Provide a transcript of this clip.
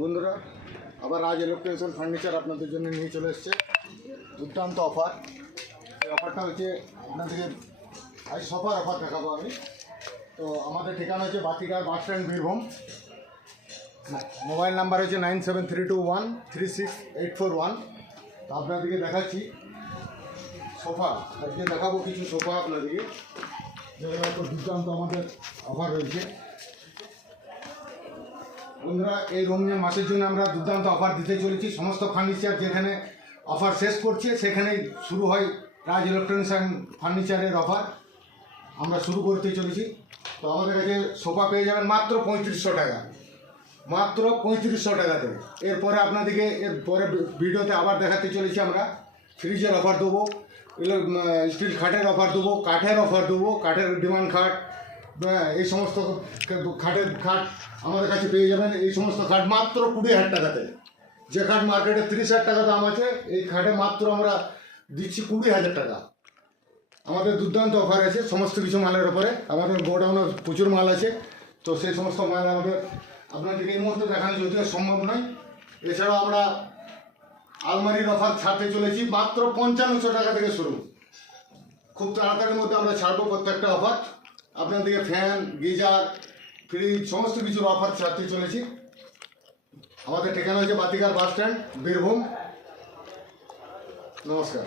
বন্ধুরা, আবার রাজ electronics furniture আপনাদের জন্য নিয়ে চলে এসছে দুর্দান্ত অফার। এই অফারটা হচ্ছে আপনাদেরকে আজ সফার অফার দেখাবো আমি। তো আমাদের ঠিকানা হচ্ছে Batighat bus stand, Birbhum. Mobile number হচ্ছে 9732136841। তো আপনাদেরকে দেখাচ্ছি সোফা। আজকে দেখাবো কিছু সোফা আপনাদেরকে, যেগুলো একটু দুর্দান্ত আমাদের অফার রয়েছে। বন্ধুরা, এই রমজান মাসের জন্য আমরা দুর্দান্ত অফার দিতে চলেছি। সমস্ত ফার্নিচার যেখানে অফার শেষ করছে সেখানেই শুরু হয় রাজ ইলেকট্রনিক্স অ্যান্ড ফার্নিচারের অফার। আমরা শুরু করতে চলেছি। তো আমাদের কাছে সোফা পেয়ে যাবেন মাত্র 3500 টাকা, মাত্র 3500 টাকাতে। এরপরে আপনাদেরকে এরপরে ভিডিওতে আবার দেখাতে চলেছি আমরা ফ্রিজের অফার দেবো, স্টিল খাটের অফার দেবো, কাঠের অফার দেবো, কাঠের ডিমান্ড খাট, এই সমস্ত খাটের খাট আমাদের কাছে পেয়ে যাবেন। এই সমস্ত খাট মাত্র 20,000 টাকাতে। যে খাট মার্কেটে 30,000 টাকা দাম আছে, এই খাটে মাত্র আমরা দিচ্ছি 20,000 টাকা। আমাদের দুর্দান্ত অফার আছে সমস্ত কিছু মালের ওপরে। আমাদের গোডাউনে প্রচুর মাল আছে, তো সেই সমস্ত মাল আমাদের আপনাদেরকে এই মুহূর্তে দেখানো যদিও সম্ভব নয়। এছাড়াও আমরা আলমারির অফার ছাড়তে চলেছি মাত্র 5500 টাকা থেকে শুরু। খুব তাড়াতাড়ির মধ্যে আমরা ছাড়বো প্রত্যেকটা অফার। আপনাদেরকে ফ্যান, গিজার, ফ্রিজ সমস্ত কিছুর অফার ছাড়তে চলেছি। আমাদের ঠিকানা হচ্ছে বাতিঘাট বাস স্ট্যান্ড, বীরভূম। নমস্কার।